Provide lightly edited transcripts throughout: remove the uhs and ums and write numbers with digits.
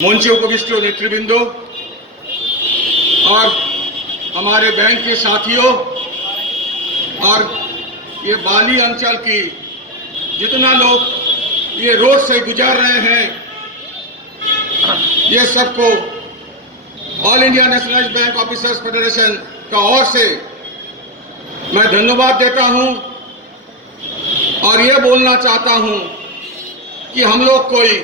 मंच उपविष्ट नेतृवृंदो और हमारे बैंक के साथियों और ये बाली अंचल की जितना लोग ये रोड से गुजर रहे हैं, ये सबको all India nationalised bank officers federation का ओर से मैं धन्यवाद देता हूं और ये बोलना चाहता हूं कि हम लोग कोई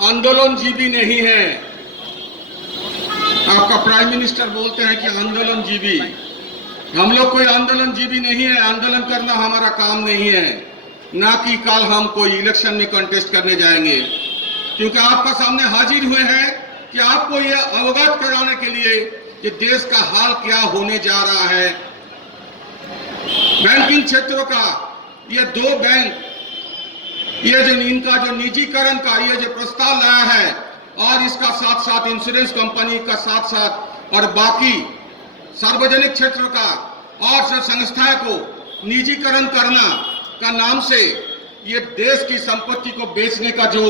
आंदोलनजीवी नहीं है। आपका प्राइम मिनिस्टर बोलते हैं कि आंदोलनजीवी, हम लोग कोई आंदोलनजीवी नहीं है। आंदोलन करना हमारा काम नहीं है, ना कि कल हम कोई इलेक्शन में कंटेस्ट करने जाएंगे, क्योंकि आपका सामने हाजिर हुए हैं कि आपको यह अवगत कराने के लिए कि देश का हाल क्या होने जा रहा है। बैंकिंग क्षेत्रों का ये दो बैंक, ये जो इनका जो निजीकरण का ये जो प्रस्ताव लाया है और इसका साथ साथ इंश्योरेंस कंपनी का साथ साथ और बाकी सार्वजनिक क्षेत्र का और जो संस्थाएं को निजीकरण करना का नाम से ये देश की संपत्ति को बेचने का जो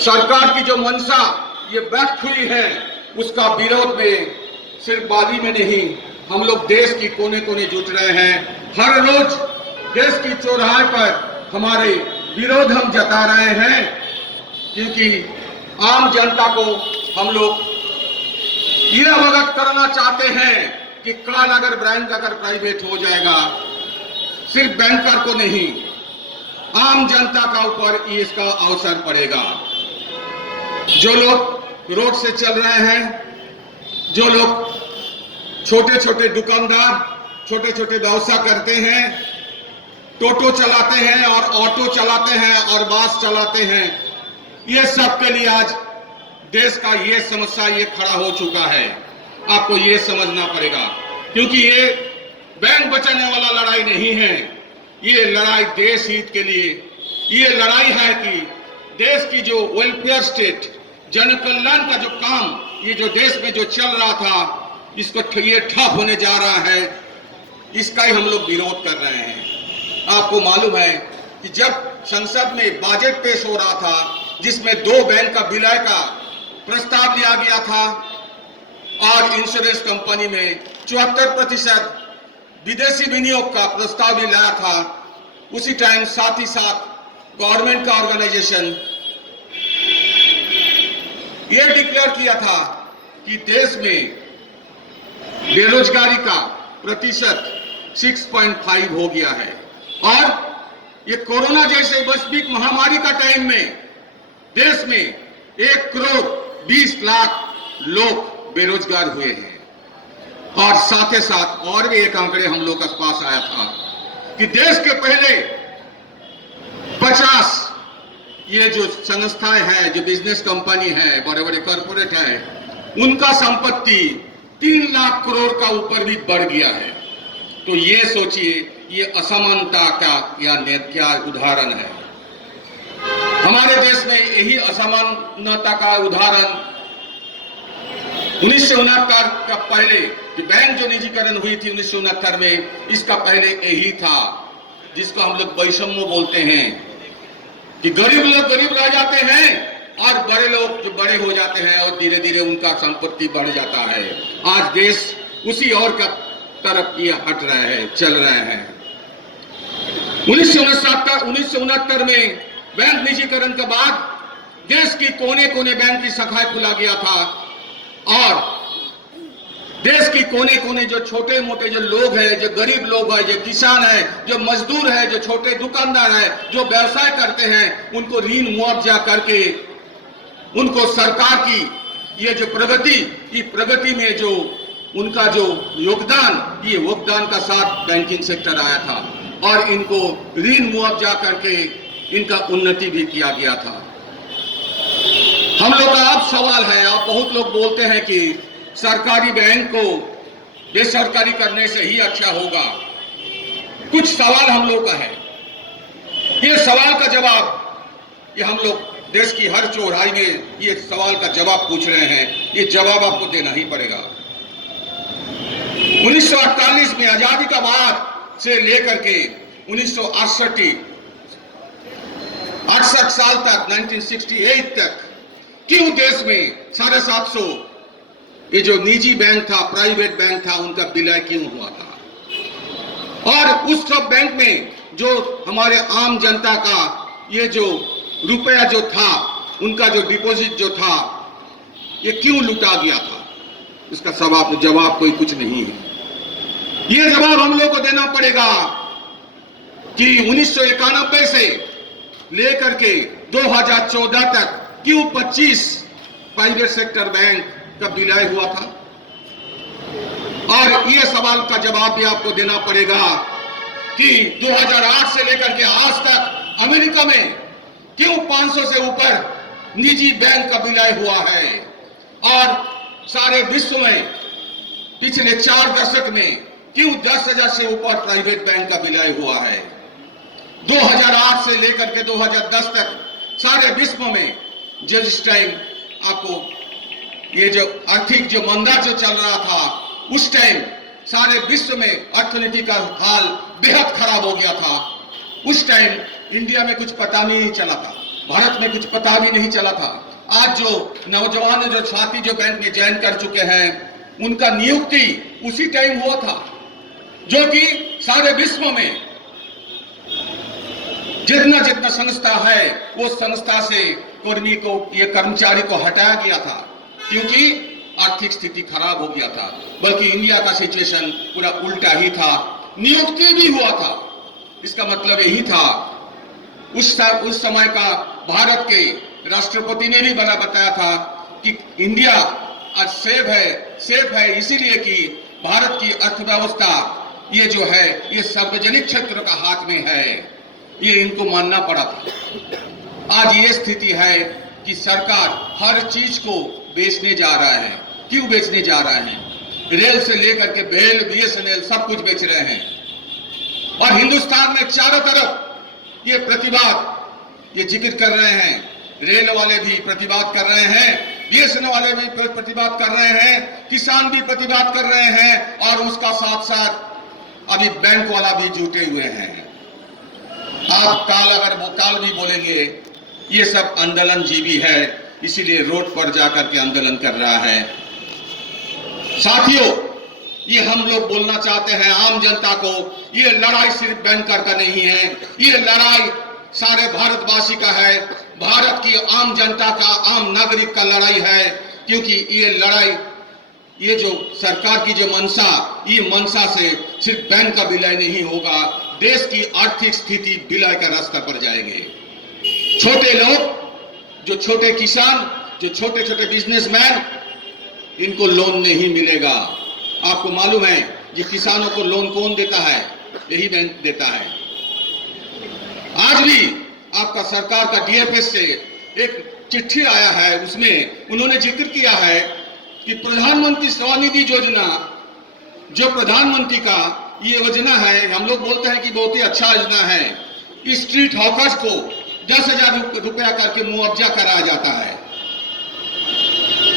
सरकार की जो मंशा ये व्यक्त हुई है, उसका विरोध में सिर्फ बाली में नहीं, हम लोग देश की कोने कोने जुट रहे हैं। हर रोज देश की चौराहे पर हमारे विरोध हम जता रहे हैं, क्योंकि आम जनता को हम लोग ये अवगत करना चाहते हैं कि कल अगर बैंक अगर प्राइवेट हो जाएगा, सिर्फ बैंकर को नहीं, आम जनता का ऊपर इसका अवसर पड़ेगा। जो लोग रोड से चल रहे हैं, जो लोग छोटे छोटे दुकानदार, छोटे छोटे व्यवसाय करते हैं, टोटो चलाते हैं और ऑटो चलाते हैं और बस चलाते हैं, ये सब के लिए आज देश का ये समस्या ये खड़ा हो चुका है। आपको ये समझना पड़ेगा, क्योंकि ये बैंक बचाने वाला लड़ाई नहीं है, ये लड़ाई देश हित के लिए, ये लड़ाई है कि देश की जो वेलफेयर स्टेट, जन कल्याण का जो काम ये जो देश में जो चल रहा था, इसको ये ठप होने जा रहा है, इसका ही हम लोग विरोध कर रहे हैं। आपको मालूम है कि जब संसद में बजट पेश हो रहा था, जिसमें दो बैंक का विलय का प्रस्ताव लिया गया था और इंश्योरेंस कंपनी में 74% विदेशी विनियोग का प्रस्ताव भी लाया था, उसी टाइम साथ ही साथ गवर्नमेंट का ऑर्गेनाइजेशन यह डिक्लेयर किया था कि देश में बेरोजगारी का प्रतिशत 6.5 हो गया है और ये कोरोना जैसे वैश्विक महामारी का टाइम में देश में 1,20,00,000 लोग बेरोजगार हुए हैं। और साथ ही साथ और भी एक आंकड़े हम लोग के पास आया था कि देश के पहले 50 ये जो संस्थाएं हैं, जो बिजनेस कंपनी है, बड़े बड़े कॉर्पोरेट है, उनका संपत्ति 3 लाख करोड़ का ऊपर भी बढ़ गया है। तो ये सोचिए, ये असमानता का क्या उदाहरण है। हमारे देश में यही असमानता का उदाहरण 1969 का पहले जो बैंक जो निजीकरण हुई थी 1969 में, इसका पहले यही था, जिसको हम लोग वैषम्य बोलते हैं कि गरीब लोग गरीब रह जाते हैं और बड़े लोग जो बड़े हो जाते हैं और धीरे धीरे उनका संपत्ति बढ़ जाता है। आज देश उसी और का तरफ ये हट रहे हैं, चल रहे हैं। 1969 में बैंक निजीकरण के बाद देश की कोने कोने बैंक की शाखाएं खुला गया था और देश की कोने कोने जो छोटे मोटे जो लोग हैं, जो गरीब लोग हैं, जो किसान है, जो मजदूर है, जो छोटे दुकानदार है, जो व्यवसाय करते हैं, उनको ऋण मुआवजा करके उनको सरकार की ये जो प्रगति में जो उनका जो योगदान, ये योगदान का साथ बैंकिंग सेक्टर आया था और इनको ऋण मुआवजा करके इनका उन्नति भी किया गया था। हम लोग का अब सवाल है, आप बहुत लोग बोलते हैं कि सरकारी बैंक को बेसरकारी करने से ही अच्छा होगा। कुछ सवाल हम लोग का है, ये सवाल का जवाब ये हम लोग देश की हर चौराहे में ये सवाल का जवाब पूछ रहे हैं, ये जवाब आपको देना ही पड़ेगा। 1948 में आजादी का बाद से लेकर के 1968 साल तक 1968 तक क्यों देश में 750 ये जो निजी बैंक था, प्राइवेट बैंक था, उनका विलय क्यों हुआ था? और उस सब बैंक में जो हमारे आम जनता का ये जो रुपया जो था, उनका जो डिपॉजिट जो था, ये क्यों लूटा गया था? इसका जवाब कोई कुछ नहीं है। ये जवाब हम लोग को देना पड़ेगा कि 1991 से लेकर के 2014 तक क्यों 25 प्राइवेट सेक्टर बैंक का विलय हुआ था? और यह सवाल का जवाब भी आपको देना पड़ेगा कि 2008 से लेकर के आज तक अमेरिका में क्यों 500 से ऊपर निजी बैंक का विलय हुआ है? और सारे विश्व में पिछले 4 दशक में क्यों 10,000 से ऊपर प्राइवेट बैंक का विलय हुआ है? 2008 से लेकर के 2010 तक सारे विश्व में जिस टाइम आपको ये जो आर्थिक जो मंदा जो चल रहा था, उस टाइम सारे विश्व में अर्थनीति का हाल बेहद खराब हो गया था। उस टाइम इंडिया में कुछ पता नहीं चला था, भारत में कुछ पता भी नहीं चला था। आज जो नौजवान जो साथी जो बैंक में ज्वाइन कर चुके हैं, उनका नियुक्ति उसी टाइम हुआ था, जो कि सारे विश्व में जितना जितना संस्था है, वो संस्था से कर्मी को, ये कर्मचारी को हटाया गया था, क्योंकि आर्थिक स्थिति खराब हो गया था। बल्कि इंडिया का सिचुएशन पूरा उल्टा ही था, नियुक्ति भी हुआ था। इसका मतलब यही था, उस समय का भारत के राष्ट्रपति ने भी बड़ा बताया था कि इंडिया आज सेफ है इसीलिए कि भारत की अर्थव्यवस्था ये जो है ये सार्वजनिक क्षेत्र का हाथ में है, ये इनको मानना पड़ा था। आज ये स्थिति है कि सरकार हर चीज को बेचने जा रहा है। क्यों बेचने जा रहा है? रेल से लेकर के बेल, बीएसएनएल सब कुछ बेच रहे हैं। और हिंदुस्तान में चारों तरफ ये प्रतिवाद, ये जिक्र कर रहे हैं। रेल वाले भी प्रतिवाद कर रहे हैं, बीएसएनएल वाले भी प्रतिवाद कर रहे हैं, किसान भी प्रतिवाद कर रहे हैं, और उसका साथ साथ अभी बैंक वाला भी जुटे हुए हैं। आप काल भी बोलेंगे ये सब आंदोलन जीवी है, इसीलिए रोड पर जाकर के आंदोलन कर रहा है। साथियों, ये हम लोग बोलना चाहते हैं आम जनता को, ये लड़ाई सिर्फ बैंकर का नहीं है, ये लड़ाई सारे भारतवासी का है, भारत की आम जनता का, आम नागरिक का लड़ाई है। क्योंकि ये लड़ाई, ये जो सरकार की जो मंशा, ये मंशा से सिर्फ बैंक का विलय नहीं होगा, देश की आर्थिक स्थिति विलय का रास्ता पर जाएंगे। छोटे लोग, जो छोटे किसान, जो छोटे छोटे बिजनेसमैन, इनको लोन नहीं मिलेगा। आपको मालूम है कि किसानों को लोन कौन देता है? यही बैंक देता है। आज भी आपका सरकार का डीएफएस से एक चिट्ठी आया है, उसमें उन्होंने जिक्र किया है कि प्रधानमंत्री स्वनिधि योजना, जो प्रधानमंत्री का ये योजना है, हम लोग बोलते हैं कि बहुत ही अच्छा योजना है। स्ट्रीट हॉकर्स को 10,000 रुपया करके मुआवजा कराया जाता है।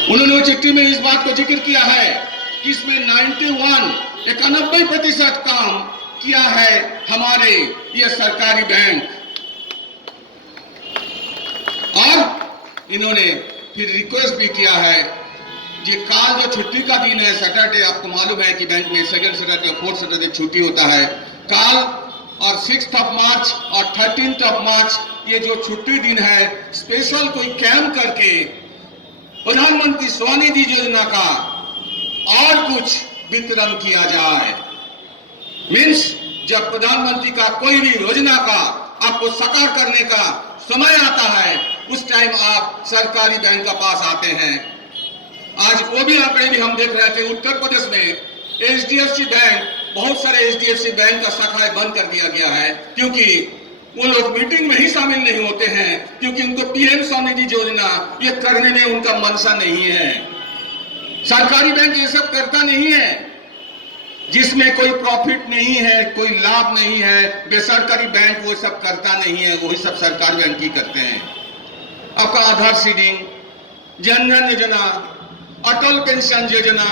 उन्होंने चिट्ठी में इस बात को जिक्र किया है कि इसमें 91% काम किया है हमारे ये सरकारी बैंक। और इन्होंने फिर रिक्वेस्ट भी किया है कि काल जो छुट्टी का दिन है, सैटरडे, आपको मालूम है कि बैंक में सेकंड सैटरडे और 4th सैटरडे छुट्टी होता है। काल और 6th ऑफ मार्च और 13th ऑफ मार्च, ये जो छुट्टी दिन है, स्पेशल कोई कैंप करके प्रधानमंत्री स्वनिधि योजना का और कुछ वितरण किया जाए। मीन्स जब प्रधानमंत्री का कोई भी योजना का आपको साकार करने का समय आता है, उस टाइम आप सरकारी बैंक का पास आते हैं। आज वो भी आंकड़े भी हम देख रहे थे, उत्तर प्रदेश में एचडीएफसी बैंक, बहुत सारे एचडीएफसी बैंक का शाखाएं बंद कर दिया गया है, क्योंकि वो लोग मीटिंग में ही शामिल नहीं होते हैं, क्योंकि उनको पीएम स्वनिधि योजना ये करने में उनका मनसा नहीं है। सरकारी बैंक ये सब करता नहीं है, जिसमें कोई प्रॉफिट नहीं है, कोई लाभ नहीं है। बेसरकारी बैंक वो सब करता नहीं है, वही सब सरकारी बैंक ही करते हैं। आपका आधार सीडिंग, जन धन योजना, अटल पेंशन योजना,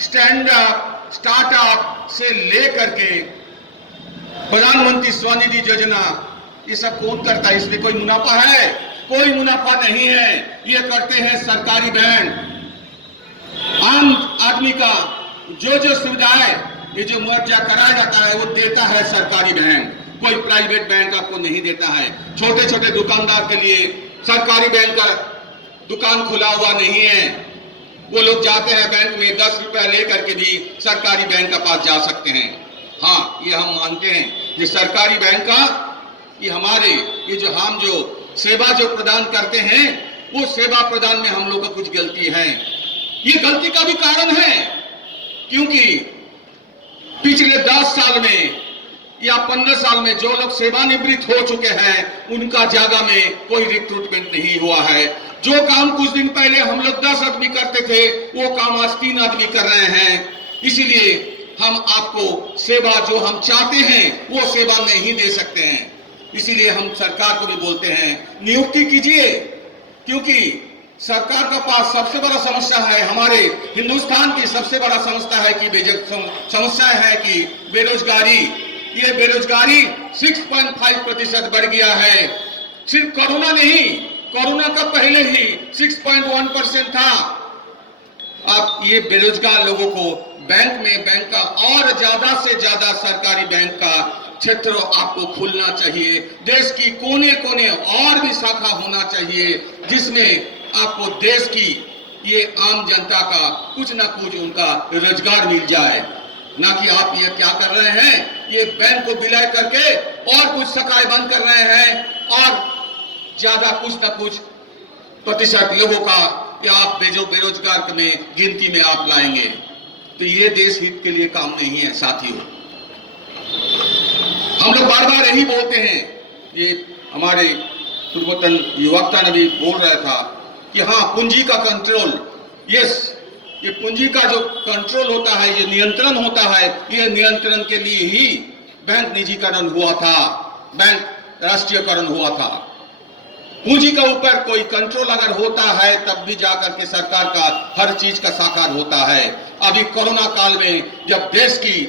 स्टैंड अप, स्टार्टअप से लेकर के प्रधानमंत्री स्वनिधि योजना, ये सब कौन करता है? इसमें कोई मुनाफा है? कोई मुनाफा नहीं है। ये करते हैं सरकारी बैंक। आम आदमी का जो जो सुविधाएं, ये जो मुआवजा कराया जाता है वो देता है सरकारी बैंक, कोई प्राइवेट बैंक आपको नहीं देता है। छोटे छोटे दुकानदार के लिए सरकारी बैंक का दुकान खुला हुआ नहीं है। वो लोग जाते हैं बैंक में 10 रुपया लेकर के भी सरकारी बैंक के पास जा सकते हैं। हाँ, ये हम मानते हैं कि सरकारी बैंक का ये हमारे ये जो हम जो सेवा जो प्रदान करते हैं वो सेवा प्रदान में हम लोग का कुछ गलती है। ये गलती का भी कारण है क्योंकि पिछले 10 साल में या 15 साल में जो लोग सेवानिवृत्त हो चुके हैं उनका जगह में कोई रिक्रूटमेंट नहीं हुआ है। जो काम कुछ दिन पहले हम लोग 10 आदमी करते थे वो काम आज 3 आदमी कर रहे हैं। इसीलिए हम आपको सेवा जो हम चाहते हैं वो सेवा नहीं दे सकते हैं। इसीलिए हम सरकार को भी बोलते हैं नियुक्ति कीजिए, क्योंकि सरकार का पास सबसे बड़ा समस्या है, हमारे हिंदुस्तान की सबसे बड़ा समस्या है कि बेरोजगारी। ये बेरोजगारी 6.5% बढ़ गया है। सिर्फ कोरोना नहीं, कोरोना का पहले ही 6.1% था। अब ये बेरोजगार लोगों को बैंक का और ज्यादा से ज्यादा सरकारी बैंक का क्षेत्र आपको खुलना चाहिए। देश की कोने कोने और भी शाखा होना चाहिए जिसमें आपको देश की ये आम जनता का कुछ ना कुछ उनका रोजगार मिल जाए। ना कि आप ये क्या कर रहे हैं, ये बैंक को विलय करके और कुछ शाखाएं बंद कर रहे हैं और ज्यादा कुछ ना कुछ प्रतिशत लोगों का कि आप बेरोजगार में गिनती में आप लाएंगे, तो ये देश हित के लिए काम नहीं है। साथियों, हम लोग बार बार यही बोलते हैं, ये हमारे पूर्वतन युवकता ने भी बोल रहा था कि हाँ, पूंजी का कंट्रोल, यस, ये पूंजी का जो कंट्रोल होता है, ये नियंत्रण होता है, ये नियंत्रण के लिए ही बैंक निजीकरण हुआ था, बैंक राष्ट्रीयकरण हुआ था। पूंजी के ऊपर कोई कंट्रोल अगर होता है तब भी जाकर के सरकार का हर चीज का साकार होता है। अभी कोरोना काल में जब देश की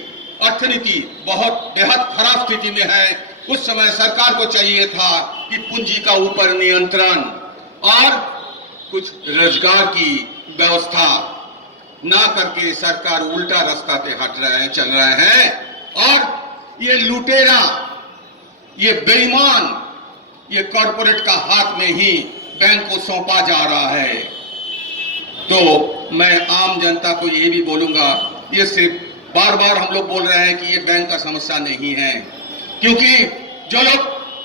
अर्थनीति बहुत बेहद खराब स्थिति में है, उस समय सरकार को चाहिए था कि पूंजी का ऊपर नियंत्रण और कुछ रोजगार की व्यवस्था ना करके सरकार उल्टा रास्ता पे चल रहे हैं और ये लुटेरा, ये बेईमान, ये कॉरपोरेट का हाथ में ही बैंक को सौंपा जा रहा है। तो मैं आम जनता को ये भी बोलूंगा, ये सिर्फ बार बार हम लोग बोल रहे हैं कि ये बैंक का समस्या नहीं है, क्योंकि जो लोग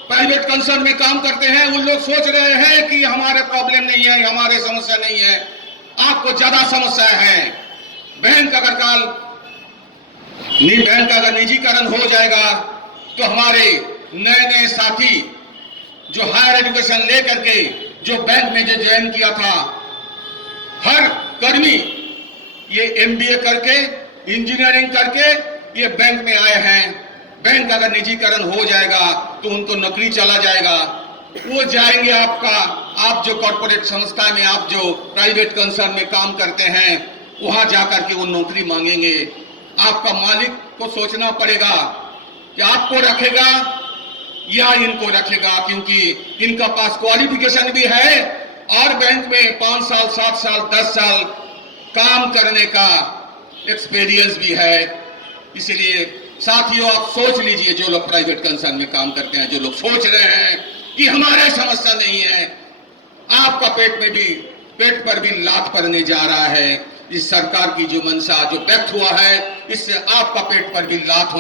प्राइवेट कंसर्न में काम करते हैं उन लोग सोच रहे हैं कि हमारे प्रॉब्लम नहीं है, हमारे समस्या नहीं है। आपको ज्यादा समस्या है। बैंक अगर निजीकरण हो जाएगा तो हमारे नए नए साथी जो हायर एजुकेशन लेकर के जो बैंक में जो ज्वाइन किया था, हर कर्मी ये MBA करके इंजीनियरिंग करके ये बैंक में आए हैं। बैंक अगर निजीकरण हो जाएगा तो उनको नौकरी चला जाएगा, वो जाएंगे आप जो कॉर्पोरेट संस्था में, आप जो प्राइवेट कंसर्न में काम करते हैं, वहां जाकर के वो नौकरी मांगेंगे। आपका मालिक को सोचना पड़ेगा कि आपको रखेगा या इनको रखेगा, क्योंकि इनका पास क्वालिफिकेशन भी है और बैंक में 5 साल 7 साल 10 साल काम करने का एक्सपीरियंस भी है। इसलिए साथियों, आप सोच लीजिए, जो लोग प्राइवेट कंसर्न में काम करते हैं, जो लोग सोच रहे हैं कि हमारे समस्या नहीं है, आपका पेट पर भी लात पड़ने जा रहा है। इस सरकार की जो मंशा जो व्यक्त हुआ है, इससे आपका पेट पर भी लात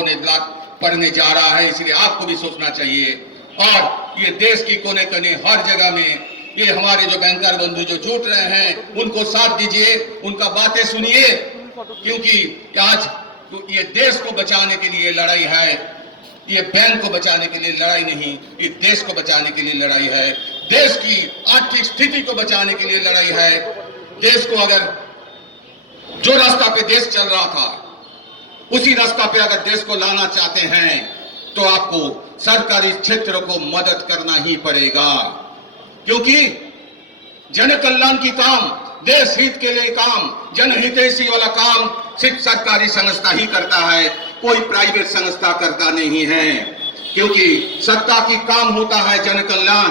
पड़ने जा रहा है। इसलिए आपको भी सोचना चाहिए और ये देश की कोने कोने हर जगह में ये हमारे जो बैंकर बंधु जो जुट रहे हैं उनको साथ दीजिए, उनका बातें सुनिए, क्योंकि आज ये देश को बचाने के लिए लड़ाई है। ये बैंक को बचाने के लिए लड़ाई नहीं, ये देश को बचाने के लिए लड़ाई है। देश की आर्थिक स्थिति को बचाने के लिए लड़ाई है। देश को अगर जो रास्ता पे देश चल रहा था उसी रास्ता पे अगर देश को लाना चाहते हैं तो आपको सरकारी क्षेत्र को मदद करना ही पड़ेगा, क्योंकि जन कल्याण की काम, देश हित के लिए काम, जनहितैषी वाला काम सिर्फ सरकारी संस्था ही करता है, कोई प्राइवेट संस्था करता नहीं है। क्योंकि सत्ता की काम होता है जन कल्याण,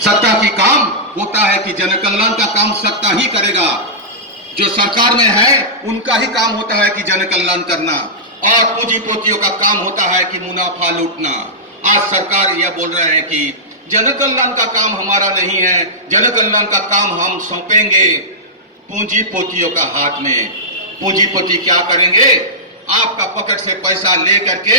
सत्ता की काम होता है कि जन कल्याण का काम सत्ता ही करेगा। जो सरकार में है उनका ही काम होता है कि जन कल्याण करना, और पूंजीपतियों का काम होता है कि मुनाफा लूटना। आज सरकार यह बोल रहे हैं कि जन कल्याण का काम हमारा नहीं है, जन कल्याण का काम हम सौंपेंगे पूंजीपतियों का हाथ में। पूंजीपति क्या करेंगे? आपका पॉकेट से पैसा ले करके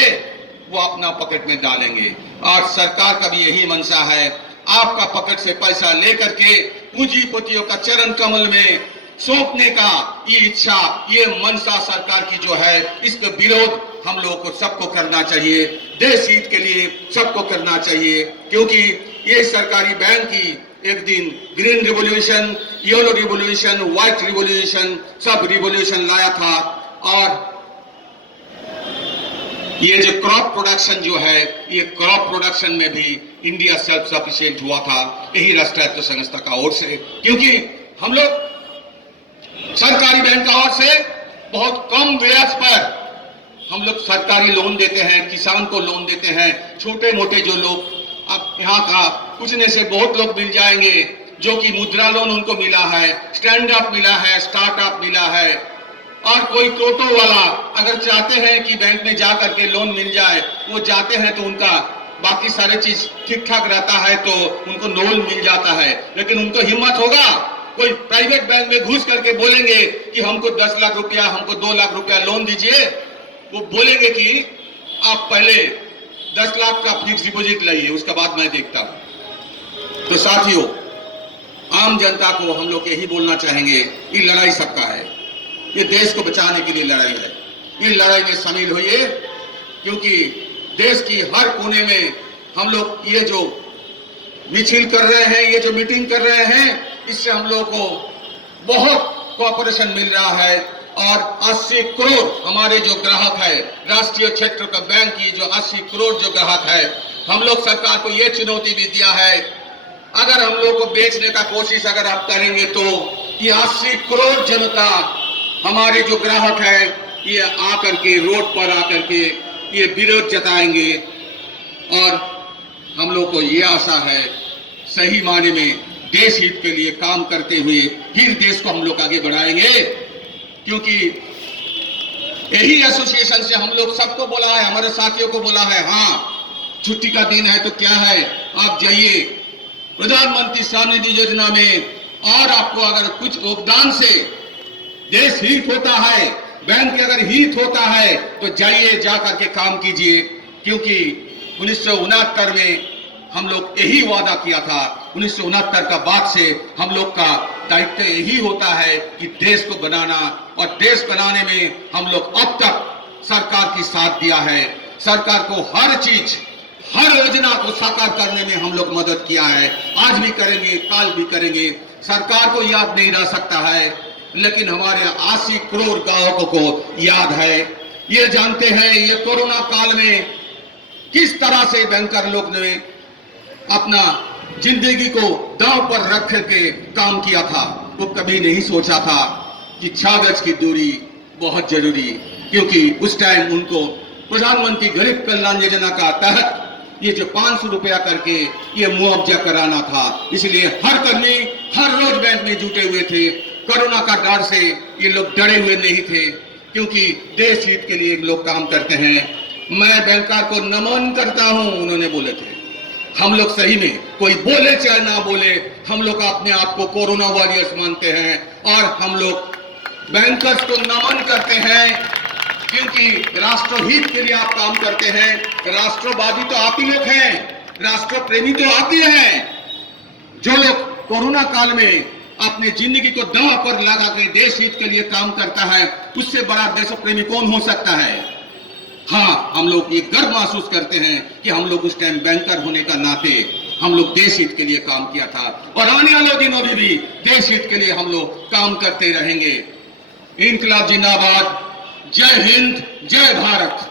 वो अपना पॉकेट में डालेंगे, और सरकार का भी यही मंशा है, आपका पॉकेट से पैसा ले करके पूंजीपतियों का चरण कमल में सौंपने का ये इच्छा, ये मनसा सरकार की जो है, इसका विरोध हम लोगों को सबको करना चाहिए। देश हित के लिए सबको करना चाहिए, क्योंकि ये सरकारी बैंक की एक दिन green revolution, yellow revolution, white revolution, सब रिवॉल्यूशन लाया था। और ये जो क्रॉप प्रोडक्शन जो है, ये क्रॉप प्रोडक्शन में भी इंडिया सेल्फ सफिशिएंट हुआ था, यही राष्ट्रीय संस्था का ओर से। क्योंकि हम लोग सरकारी बैंक का ओर से बहुत कम ब्याज पर हम लोग सरकारी लोन देते हैं, किसान को लोन देते हैं। छोटे मोटे जो लोग, अब यहाँ का पूछने से बहुत लोग मिल जाएंगे जो कि मुद्रा लोन उनको मिला है, स्टैंड अप मिला है, स्टार्टअप मिला है, और कोई टोटो वाला अगर चाहते हैं कि बैंक में जा करके लोन मिल जाए, वो जाते हैं तो उनका बाकी सारे चीज ठीक ठाक रहता है तो उनको लोन मिल जाता है। लेकिन उनको हिम्मत होगा, कोई प्राइवेट बैंक में घुस करके बोलेंगे कि हमको 10 लाख रुपया, हमको 2 लाख रुपया लोन दीजिए, वो बोलेंगे कि आप पहले 10 लाख का फिक्स डिपॉजिट लाइए, उसके बाद मैं देखता हूं। तो साथियों, आम जनता को हम लोग यही बोलना चाहेंगे, ये लड़ाई सबका है, ये देश को बचाने के लिए लड़ाई है। ये लड़ाई में शामिल होइए, क्योंकि देश की हर कोने में हम लोग ये जो मिছিল कर रहे हैं, ये जो मीटिंग कर रहे हैं, इससे हम लोग को बहुत कोऑपरेशन मिल रहा है। और 80 करोड़ हमारे जो ग्राहक है, राष्ट्रीय क्षेत्र का बैंक की जो 80 करोड़ जो ग्राहक है, हम लोग सरकार को ये चुनौती भी दिया है, अगर हम लोग को बेचने का कोशिश अगर आप करेंगे तो ये 80 करोड़ जनता हमारे जो ग्राहक है, ये आकर के रोड पर आकर के ये विरोध जताएंगे। और हम लोग को ये आशा है, सही माने में देश हित के लिए काम करते हुए ही देश को हम लोग आगे बढ़ाएंगे। क्योंकि यही एसोसिएशन से हम लोग सबको बोला है, हमारे साथियों को बोला है, हाँ छुट्टी का दिन है तो क्या है, आप जाइए प्रधानमंत्री स्वनिधि योजना में, और आपको अगर कुछ योगदान से देश हित होता है, बैंक के अगर हित होता है तो जाइए, जा करके काम कीजिए। क्योंकि 1969 में हम लोग यही वादा किया था, 1969 का बाद से हम लोग का दायित्व यही होता है कि देश को बनाना, और देश बनाने में हम लोग अब तक सरकार की साथ दिया है। सरकार को हर चीज, हर योजना को साकार करने में हम लोग मदद किया है, आज भी करेंगे, काल भी करेंगे। सरकार को याद नहीं रह सकता है, लेकिन हमारे 80 करोड़ ग्राहकों को याद है। ये जानते हैं ये कोरोना काल में किस तरह से बैंकर लोग ने अपना जिंदगी को दांव पर रख के काम किया था। वो कभी नहीं सोचा था कि 6 गज की दूरी बहुत जरूरी, क्योंकि उस टाइम उनको प्रधानमंत्री गरीब कल्याण योजना का तहत ये जो 500 रुपया करके ये मुआवजा कराना था, इसलिए हर कर्मी हर रोज बैंक में जुटे हुए थे। कोरोना का डर से ये लोग डरे हुए नहीं थे, क्योंकि देश हित के लिए लोग काम करते हैं। मैं बैंकर को नमन करता हूं, उन्होंने बोले थे। हम लोग सही में, कोई बोले चाहे ना बोले, हम लोग अपने आप को कोरोना वॉरियर्स मानते हैं, और हम लोग बैंकर्स को नमन करते हैं, क्योंकि राष्ट्रहित के लिए आप काम करते हैं। राष्ट्रवादी तो आप ही लोग हैं, राष्ट्र प्रेमी तो आप ही हैं। जो लोग कोरोना काल में अपने जिंदगी को दांव पर लगा कर देश हित के लिए काम करता है, उससे बड़ा देश प्रेमी कौन हो सकता है। हाँ, हम लोग ये गर्व महसूस करते हैं कि हम लोग उस टाइम बैंकर होने का नाते हम लोग देश हित के लिए काम किया था, और आने वाले दिनों में भी देश हित के लिए हम लोग काम करते रहेंगे। इनकलाब जिंदाबाद, जय हिंद, जय भारत।